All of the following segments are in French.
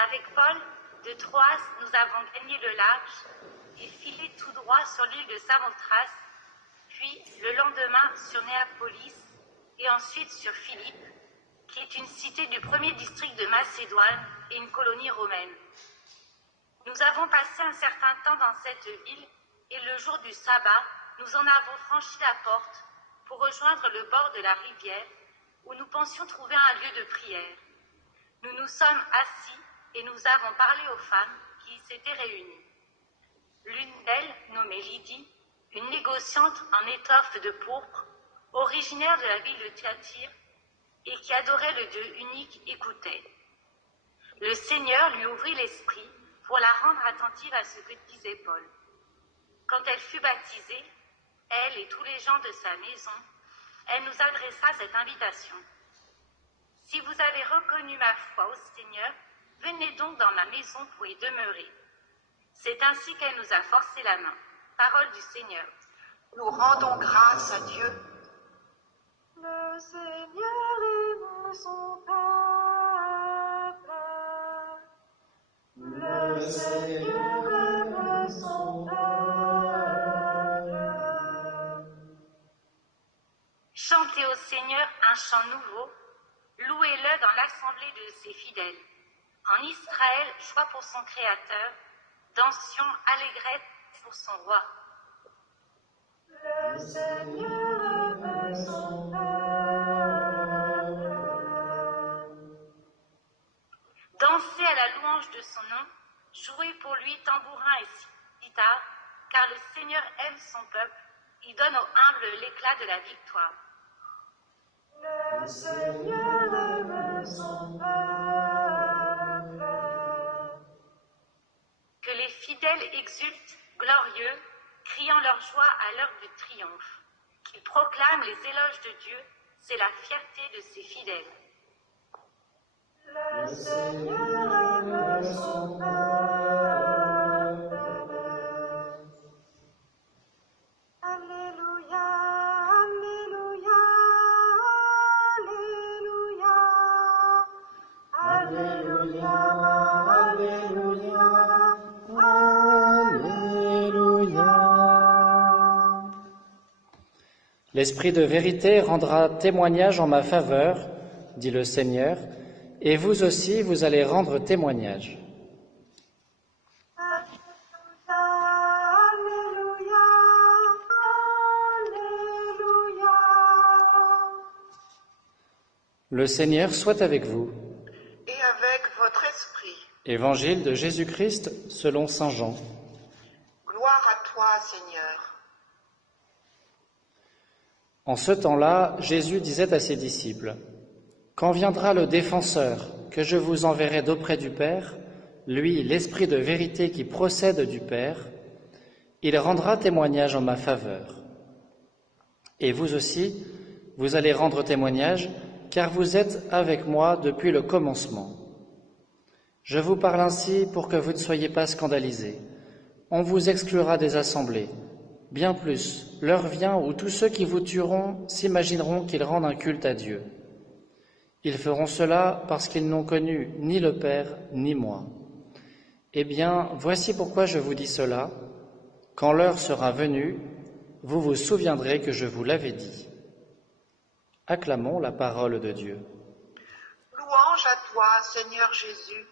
Avec Paul de Troas, nous avons gagné le large et filé tout droit sur l'île de Samothrace, puis le lendemain sur Néapolis et ensuite sur Philippe, qui est une cité du premier district de Macédoine et une colonie romaine. Nous avons passé un certain temps dans cette ville et le jour du sabbat, nous en avons franchi la porte pour rejoindre le bord de la rivière où nous pensions trouver un lieu de prière. Nous nous sommes assis et nous avons parlé aux femmes qui y s'étaient réunies. L'une d'elles, nommée Lydie, une négociante en étoffe de pourpre, originaire de la ville de Thyatire et qui adorait le Dieu unique, écoutait. Le Seigneur lui ouvrit l'esprit pour la rendre attentive à ce que disait Paul. Quand elle fut baptisée, elle et tous les gens de sa maison, elle nous adressa cette invitation. « Si vous avez reconnu ma foi au Seigneur, venez donc dans ma maison pour y demeurer. » C'est ainsi qu'elle nous a forcé la main. Parole du Seigneur. Nous rendons grâce à Dieu. Le Seigneur aime son peuple. Le Seigneur aime son peuple. Chantez au Seigneur un chant nouveau, louez-le dans l'assemblée de ses fidèles. En Israël, joie pour son Créateur, dans Sion, allégresse pour son roi. Le Seigneur aime son peuple. Dansez à la louange de son nom, jouez pour lui tambourin et sitar, car le Seigneur aime son peuple, il donne aux humbles l'éclat de la victoire. Le Seigneur aime son peuple. Que les fidèles exultent, glorieux, criant leur joie à l'heure du triomphe. Qu'ils proclament les éloges de Dieu, c'est la fierté de ses fidèles. Le Seigneur aime son peuple. Alléluia, Alléluia, Alléluia, Alléluia, Alléluia, Alléluia. L'Esprit de vérité rendra témoignage en ma faveur, dit le Seigneur, et vous aussi, vous allez rendre témoignage. Alléluia, Alléluia. Le Seigneur soit avec vous. Et avec votre esprit. Évangile de Jésus-Christ selon saint Jean. Gloire à toi, Seigneur. En ce temps-là, Jésus disait à ses disciples, « Quand viendra le défenseur que je vous enverrai d'auprès du Père, lui, l'Esprit de vérité qui procède du Père, il rendra témoignage en ma faveur. Et vous aussi, vous allez rendre témoignage, car vous êtes avec moi depuis le commencement. Je vous parle ainsi pour que vous ne soyez pas scandalisés. On vous exclura des assemblées. Bien plus, l'heure vient où tous ceux qui vous tueront s'imagineront qu'ils rendent un culte à Dieu. Ils feront cela parce qu'ils n'ont connu ni le Père ni moi. Eh bien, voici pourquoi je vous dis cela. Quand l'heure sera venue, vous vous souviendrez que je vous l'avais dit. » Acclamons la parole de Dieu. Louange à toi, Seigneur Jésus.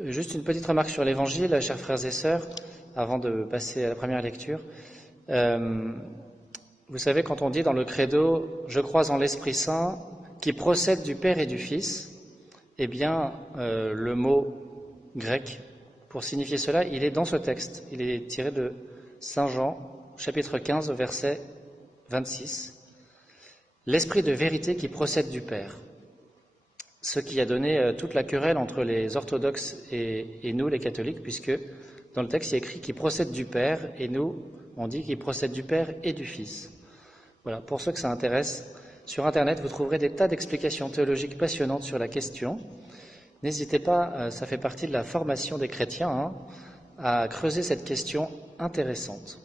Juste une petite remarque sur l'Évangile, chers frères et sœurs, avant de passer à la première lecture. Vous savez, quand on dit dans le credo « Je crois en l'Esprit Saint » qui procède du Père et du Fils, eh bien, le mot grec, pour signifier cela, il est dans ce texte. Il est tiré de Saint Jean, chapitre 15, verset 26. « L'Esprit de vérité qui procède du Père ». Ce qui a donné toute la querelle entre les orthodoxes et nous, les catholiques, puisque dans le texte, il y a écrit qu'il procède du Père, et nous, on dit qu'il procède du Père et du Fils. Voilà, pour ceux que ça intéresse, sur Internet, vous trouverez des tas d'explications théologiques passionnantes sur la question. N'hésitez pas, ça fait partie de la formation des chrétiens, à creuser cette question intéressante.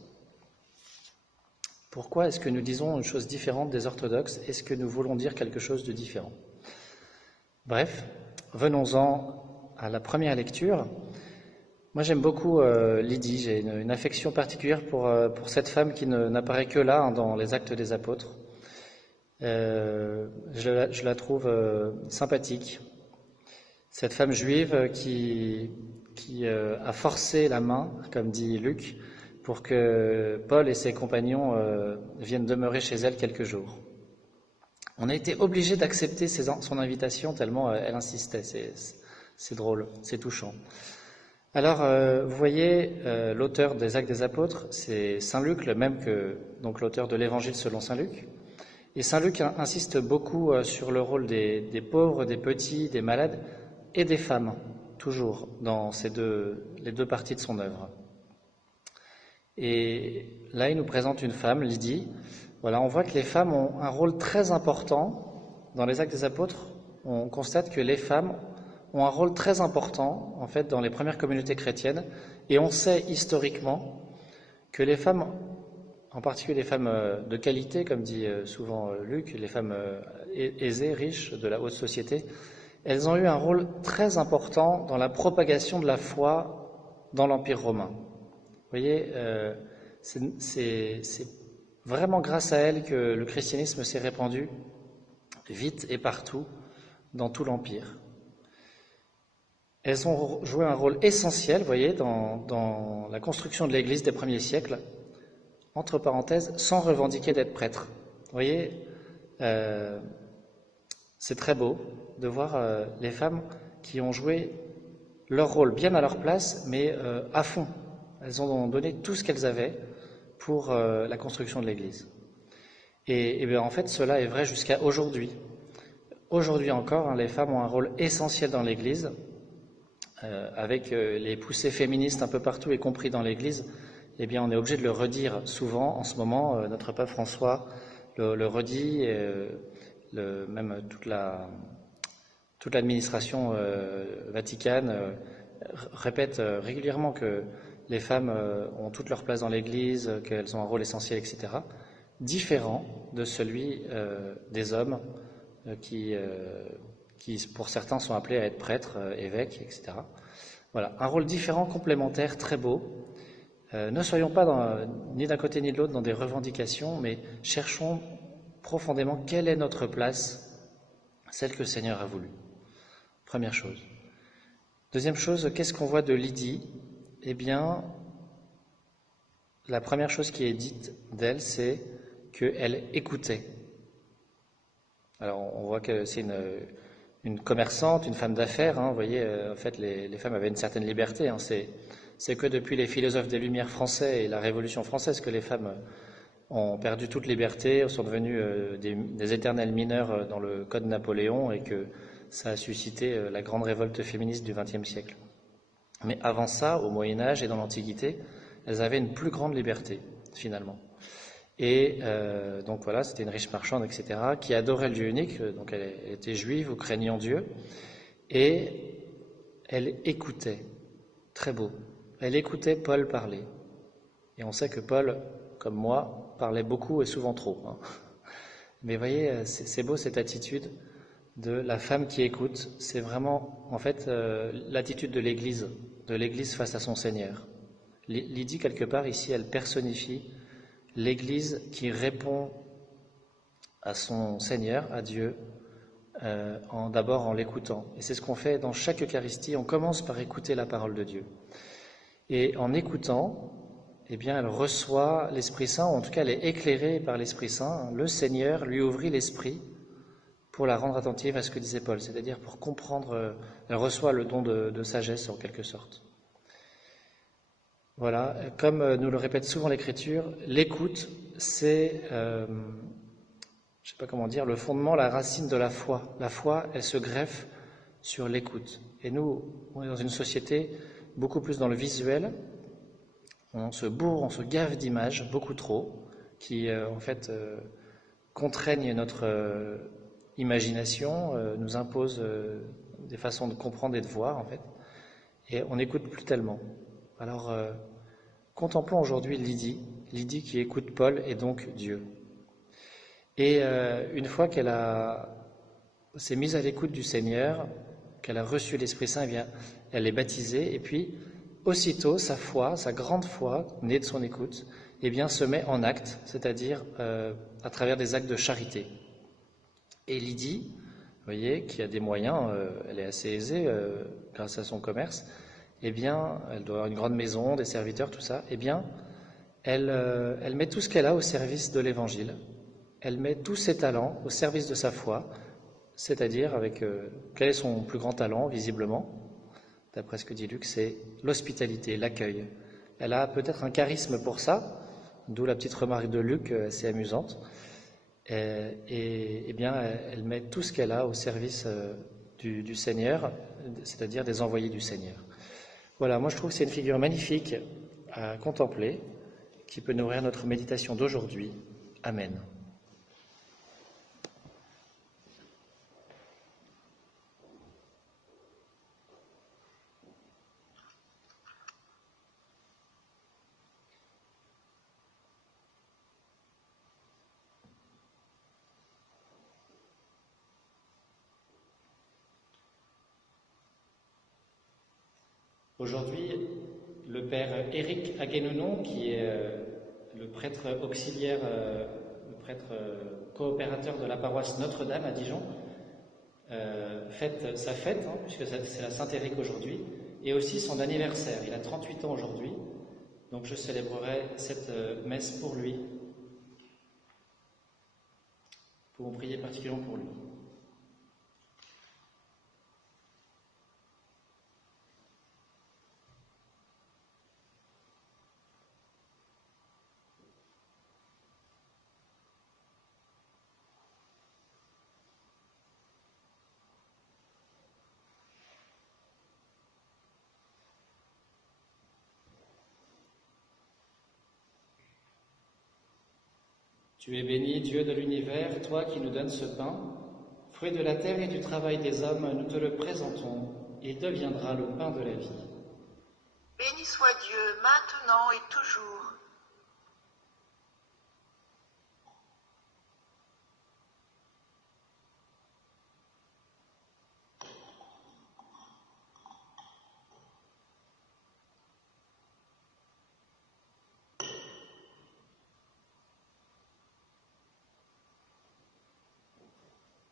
Pourquoi est-ce que nous disons une chose différente des orthodoxes? Est-ce que nous voulons dire quelque chose de différent? Bref, venons-en à la première lecture. Moi, j'aime beaucoup Lydie. J'ai une affection particulière pour cette femme qui n'apparaît que là, hein, dans les Actes des Apôtres. Je la trouve sympathique. Cette femme juive qui a forcé la main, comme dit Luc, pour que Paul et ses compagnons viennent demeurer chez elle quelques jours. On a été obligé d'accepter son invitation tellement elle insistait. C'est drôle, c'est touchant. Alors, vous voyez, l'auteur des Actes des Apôtres, c'est Saint Luc, le même que donc l'auteur de l'Évangile selon Saint Luc. Et Saint Luc insiste beaucoup sur le rôle des pauvres, des petits, des malades et des femmes, toujours, dans les deux parties de son œuvre. Et là, il nous présente une femme, Lydie. Voilà, on voit que les femmes ont un rôle très important dans les Actes des Apôtres. On constate que les femmes ont un rôle très important, en fait, dans les premières communautés chrétiennes. Et on sait historiquement que les femmes, en particulier les femmes de qualité, comme dit souvent Luc, les femmes aisées, riches, de la haute société, elles ont eu un rôle très important dans la propagation de la foi dans l'Empire romain. Vous voyez, c'est vraiment grâce à elles que le christianisme s'est répandu vite et partout, dans tout l'Empire. Elles ont joué un rôle essentiel, vous voyez, dans la construction de l'Église des premiers siècles, entre parenthèses, sans revendiquer d'être prêtres. Vous voyez, c'est très beau de voir les femmes qui ont joué leur rôle bien à leur place, mais à fond. Elles ont donné tout ce qu'elles avaient pour la construction de l'Église. Et bien, en fait, cela est vrai jusqu'à aujourd'hui. Aujourd'hui encore, hein, les femmes ont un rôle essentiel dans l'Église, avec les poussées féministes un peu partout, y compris dans l'Église. Eh bien, on est obligé de le redire souvent. En ce moment, notre pape François le redit, même toute l'administration vaticane répète régulièrement que les femmes ont toute leur place dans l'Église, qu'elles ont un rôle essentiel, etc., différent de celui des hommes qui, pour certains, sont appelés à être prêtres, évêques, etc. Voilà, un rôle différent, complémentaire, très beau. Ne soyons pas ni d'un côté ni de l'autre dans des revendications, mais cherchons profondément quelle est notre place, celle que le Seigneur a voulu. Première chose. Deuxième chose, qu'est-ce qu'on voit de Lydie? Eh bien, la première chose qui est dite d'elle, c'est qu'elle écoutait. Alors, on voit que c'est une commerçante, une femme d'affaires. Hein, vous voyez, en fait, les femmes avaient une certaine liberté. Hein, c'est que depuis les philosophes des Lumières français et la Révolution française que les femmes ont perdu toute liberté, sont devenues des éternelles mineures dans le Code Napoléon et que ça a suscité la grande révolte féministe du XXe siècle. Mais avant ça, au Moyen-Âge et dans l'Antiquité, elles avaient une plus grande liberté, finalement. Et donc voilà, c'était une riche marchande, etc., qui adorait le Dieu unique, donc elle était juive ou craignant Dieu, et elle écoutait, très beau, elle écoutait Paul parler. Et on sait que Paul, comme moi, parlait beaucoup et souvent trop. Hein. Mais vous voyez, c'est beau cette attitude de la femme qui écoute. C'est vraiment, en fait, l'attitude de l'Église face à son Seigneur. Lydie, quelque part, ici, elle personnifie l'Église qui répond à son Seigneur, à Dieu, d'abord en l'écoutant. Et c'est ce qu'on fait dans chaque Eucharistie. On commence par écouter la parole de Dieu. Et en écoutant, eh bien, elle reçoit l'Esprit Saint, ou en tout cas, elle est éclairée par l'Esprit Saint. Le Seigneur lui ouvrit l'esprit pour la rendre attentive à ce que disait Paul, c'est-à-dire pour comprendre, elle reçoit le don de sagesse en quelque sorte. Voilà, comme nous le répète souvent l'Écriture, l'écoute, c'est, je ne sais pas comment dire, le fondement, la racine de la foi. La foi, elle se greffe sur l'écoute. Et nous, on est dans une société beaucoup plus dans le visuel, on se bourre, on se gave d'images, beaucoup trop, qui en fait contraignent notre imagination, nous impose des façons de comprendre et de voir, en fait, et on n'écoute plus tellement. Alors, contemplons aujourd'hui Lydie Lydie qui écoute Paul est donc Dieu. Et une fois qu'elle s'est mise à l'écoute du Seigneur, qu'elle a reçu l'Esprit Saint, eh bien, elle est baptisée, et puis aussitôt sa foi, sa grande foi, née de son écoute, eh bien, se met en acte, c'est-à-dire à travers des actes de charité. Et Lydie, vous voyez, qui a des moyens, elle est assez aisée grâce à son commerce, eh bien, elle doit avoir une grande maison, des serviteurs, tout ça, eh bien, elle met tout ce qu'elle a au service de l'Évangile. Elle met tous ses talents au service de sa foi, c'est-à-dire avec quel est son plus grand talent, visiblement, d'après ce que dit Luc, c'est l'hospitalité, l'accueil. Elle a peut-être un charisme pour ça, d'où la petite remarque de Luc, assez amusante. Et bien, elle met tout ce qu'elle a au service du Seigneur, c'est-à-dire des envoyés du Seigneur. Voilà, moi je trouve que c'est une figure magnifique à contempler, qui peut nourrir notre méditation d'aujourd'hui. Amen. Aujourd'hui, le père Éric Aguénonon, qui est le prêtre auxiliaire, le prêtre coopérateur de la paroisse Notre-Dame à Dijon, fête sa fête, puisque c'est la Saint-Éric aujourd'hui, et aussi son anniversaire. Il a 38 ans aujourd'hui, donc je célébrerai cette messe pour lui. Pouvons prier particulièrement pour lui. Tu es béni, Dieu de l'univers, toi qui nous donnes ce pain, fruit de la terre et du travail des hommes, nous te le présentons, il deviendra le pain de la vie. Béni soit Dieu, maintenant et toujours.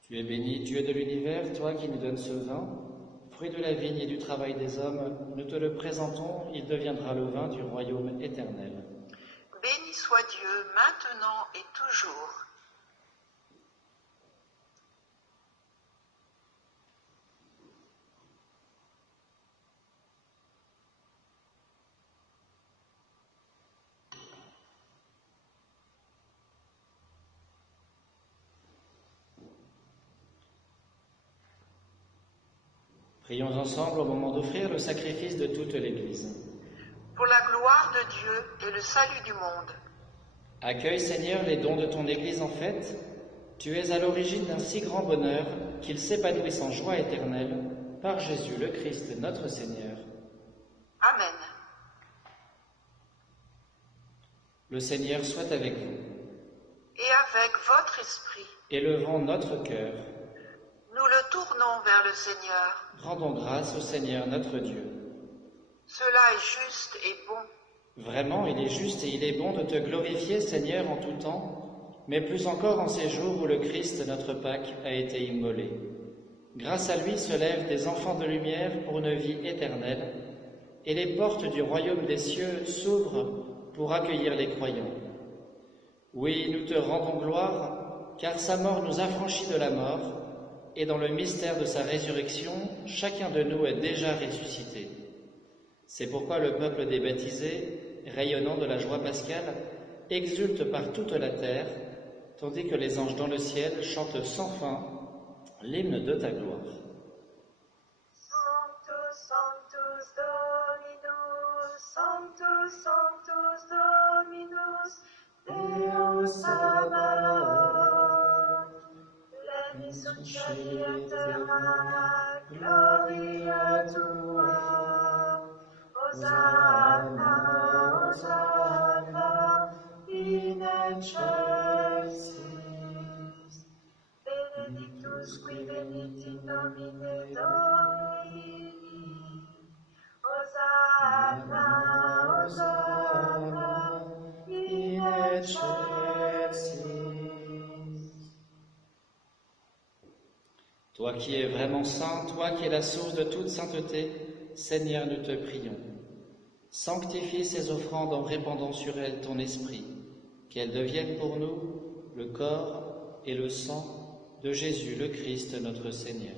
Tu es béni, Dieu de l'univers, toi qui nous donnes ce vin, fruit de la vigne et du travail des hommes, nous te le présentons, il deviendra le vin du royaume éternel. Béni soit Dieu, maintenant et toujours. Prions ensemble au moment d'offrir le sacrifice de toute l'Église. Pour la gloire de Dieu et le salut du monde. Accueille, Seigneur, les dons de ton Église en fête. Tu es à l'origine d'un si grand bonheur qu'il s'épanouisse en joie éternelle par Jésus le Christ, notre Seigneur. Amen. Le Seigneur soit avec vous. Et avec votre esprit. Élevons notre cœur. Nous le tournons vers le Seigneur. Rendons grâce au Seigneur notre Dieu. Cela est juste et bon. Vraiment, il est juste et il est bon de te glorifier, Seigneur, en tout temps, mais plus encore en ces jours où le Christ, notre Pâque, a été immolé. Grâce à lui se lèvent des enfants de lumière pour une vie éternelle, et les portes du royaume des cieux s'ouvrent pour accueillir les croyants. Oui, nous te rendons gloire, car sa mort nous affranchit de la mort, et dans le mystère de sa résurrection, chacun de nous est déjà ressuscité. C'est pourquoi le peuple des baptisés, rayonnant de la joie pascale, exulte par toute la terre, tandis que les anges dans le ciel chantent sans fin l'hymne de ta gloire. Sanctus, Sanctus Dominus, Sanctus, Sanctus Dominus, Deus Sabaoth. Benedicere aeterna, gloria tua. Hosanna, Hosanna, excelsis, benedictus qui venit in nomine Domini, Hosanna, Hosanna, in excelsis. Toi qui es vraiment saint, toi qui es la source de toute sainteté, Seigneur, nous te prions. Sanctifie ces offrandes en répandant sur elles ton esprit, qu'elles deviennent pour nous le corps et le sang de Jésus le Christ notre Seigneur.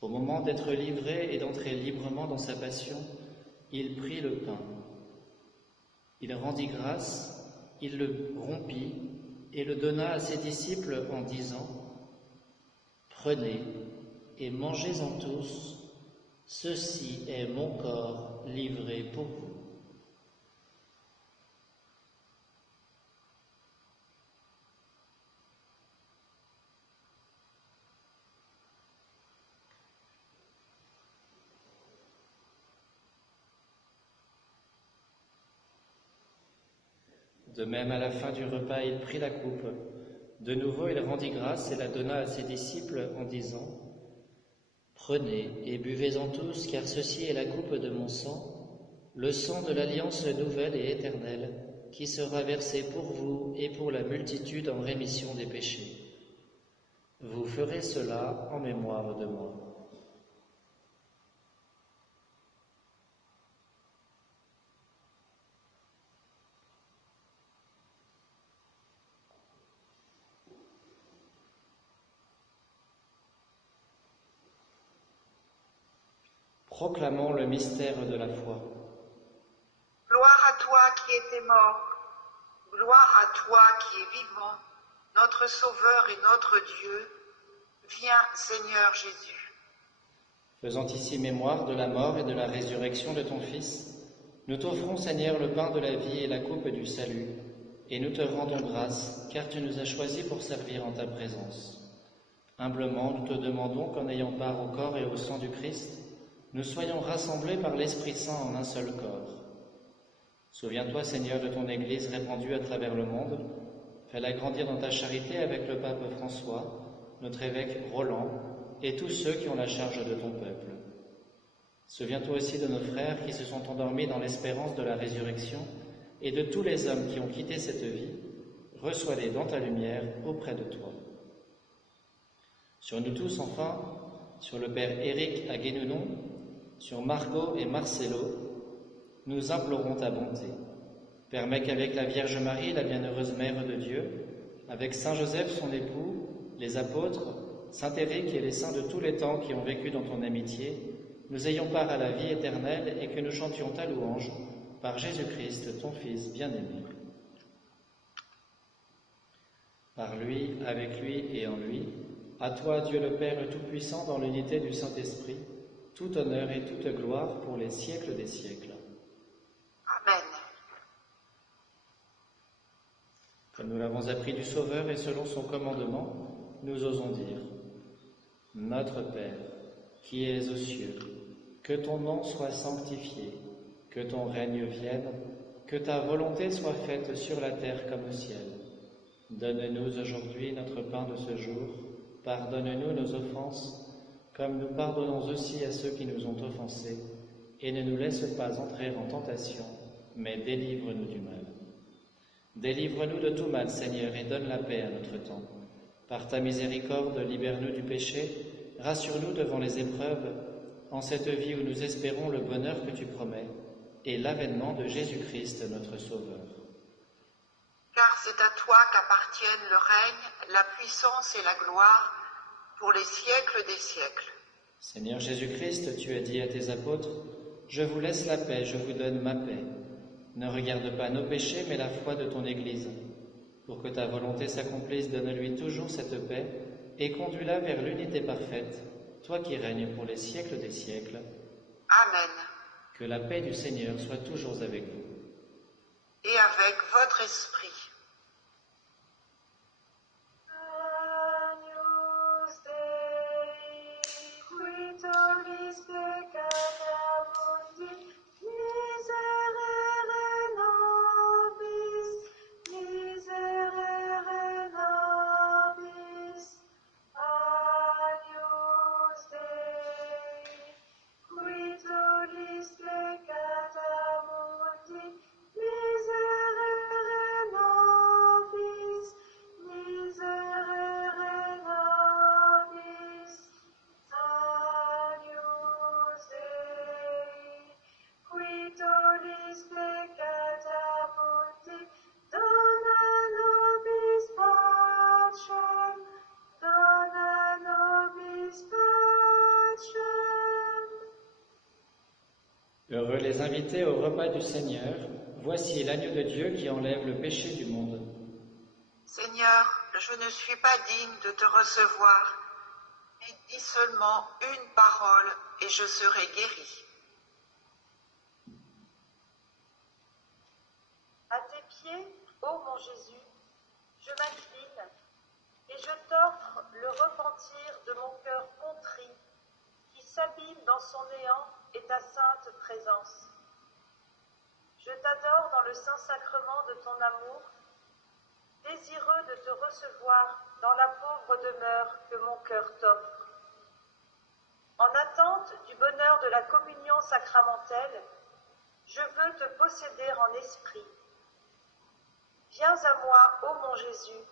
Au moment d'être livré et d'entrer librement dans sa passion, il prit le pain. Il rendit grâce, il le rompit et le donna à ses disciples en disant : « Prenez et mangez-en tous, ceci est mon corps livré pour vous. » De même, à la fin du repas, il prit la coupe. De nouveau, il rendit grâce et la donna à ses disciples en disant : « Prenez et buvez-en tous, car ceci est la coupe de mon sang, le sang de l'alliance nouvelle et éternelle, qui sera versé pour vous et pour la multitude en rémission des péchés. Vous ferez cela en mémoire de moi. » Proclamons le mystère de la foi. Gloire à toi qui étais mort, gloire à toi qui es vivant, notre Sauveur et notre Dieu. Viens, Seigneur Jésus. Faisant ici mémoire de la mort et de la résurrection de ton Fils, nous t'offrons, Seigneur, le pain de la vie et la coupe du salut, et nous te rendons grâce, car tu nous as choisis pour servir en ta présence. Humblement, nous te demandons qu'en ayant part au corps et au sang du Christ, nous soyons rassemblés par l'Esprit Saint en un seul corps. Souviens-toi, Seigneur, de ton Église répandue à travers le monde. Fais-la grandir dans ta charité avec le pape François, notre évêque Roland et tous ceux qui ont la charge de ton peuple. Souviens-toi aussi de nos frères qui se sont endormis dans l'espérance de la résurrection et de tous les hommes qui ont quitté cette vie. Reçois-les dans ta lumière auprès de toi. Sur nous tous, enfin, sur le Père Éric à Guénounon, sur Margot et Marcelo, nous implorons ta bonté. Permets qu'avec la Vierge Marie, la bienheureuse Mère de Dieu, avec Saint Joseph, son époux, les apôtres, Saint Éric et les saints de tous les temps qui ont vécu dans ton amitié, nous ayons part à la vie éternelle et que nous chantions ta louange par Jésus-Christ, ton Fils bien-aimé. Par lui, avec lui et en lui, à toi, Dieu le Père Tout-Puissant, dans l'unité du Saint-Esprit, tout honneur et toute gloire pour les siècles des siècles. Amen. Comme nous l'avons appris du Sauveur et selon son commandement, nous osons dire : Notre Père, qui es aux cieux, que ton nom soit sanctifié, que ton règne vienne, que ta volonté soit faite sur la terre comme au ciel. Donne-nous aujourd'hui notre pain de ce jour. Pardonne-nous nos offenses, comme nous pardonnons aussi à ceux qui nous ont offensés, et ne nous laisse pas entrer en tentation, mais délivre-nous du mal. Délivre-nous de tout mal, Seigneur, et donne la paix à notre temps. Par ta miséricorde, libère-nous du péché, rassure-nous devant les épreuves, en cette vie où nous espérons le bonheur que tu promets, et l'avènement de Jésus-Christ, notre Sauveur. Car c'est à toi qu'appartiennent le règne, la puissance et la gloire pour les siècles des siècles. Seigneur Jésus-Christ, tu as dit à tes apôtres : Je vous laisse la paix, je vous donne ma paix. Ne regarde pas nos péchés, mais la foi de ton Église. Pour que ta volonté s'accomplisse, donne-lui toujours cette paix et conduis-la vers l'unité parfaite, toi qui règnes pour les siècles des siècles. Amen. Que la paix du Seigneur soit toujours avec vous. Et avec votre esprit. Agnus Dei, qui tollis peccata mundi, miserere nobis, miserere Heureux les invités au repas du Seigneur. Voici l'agneau de Dieu qui enlève le péché du monde. Seigneur, je ne suis pas digne de te recevoir, mais dis seulement une parole et je serai guéri. À tes pieds, ô mon Jésus, je m'incline et je t'offre le repentir de mon cœur contrit qui s'abîme dans son néant et ta sainte présence. Je t'adore dans le saint sacrement de ton amour, désireux de te recevoir dans la pauvre demeure que mon cœur t'offre. En attente du bonheur de la communion sacramentelle, je veux te posséder en esprit. Viens à moi, ô mon Jésus,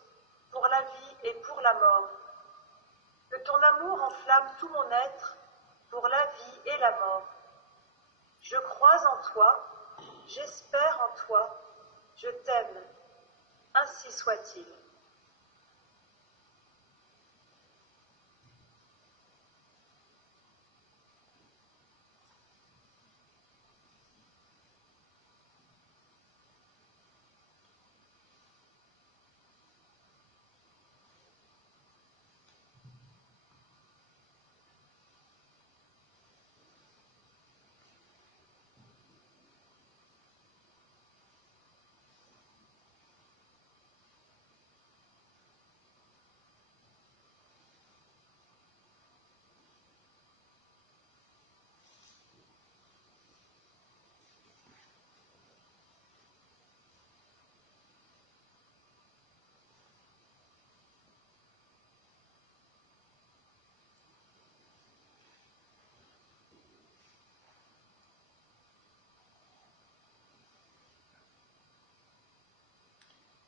pour la vie et pour la mort. Que ton amour enflamme tout mon être, pour la vie et la mort. Je crois en toi, j'espère en toi, je t'aime. Ainsi soit-il.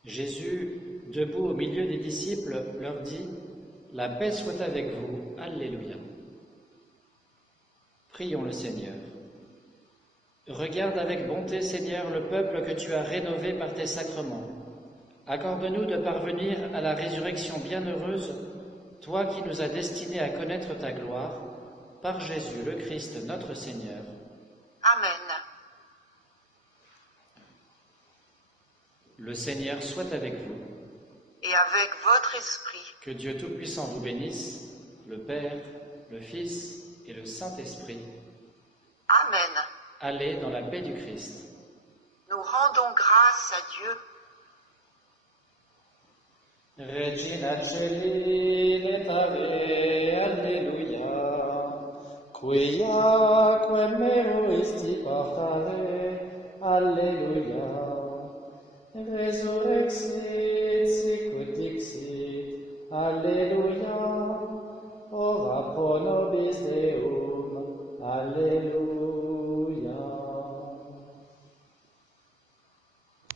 Jésus, debout au milieu des disciples, leur dit « La paix soit avec vous. Alléluia. » Prions le Seigneur. Regarde avec bonté, Seigneur, le peuple que tu as rénové par tes sacrements. Accorde-nous de parvenir à la résurrection bienheureuse, toi qui nous as destinés à connaître ta gloire, par Jésus le Christ notre Seigneur. Amen. Le Seigneur soit avec vous. Et avec votre esprit. Que Dieu Tout-Puissant vous bénisse, le Père, le Fils et le Saint-Esprit. Amen. Allez dans la paix du Christ. Nous rendons grâce à Dieu. Regina Celi letare, Alleluia. Quia quem mero isti partare, Alleluia. Resurrexit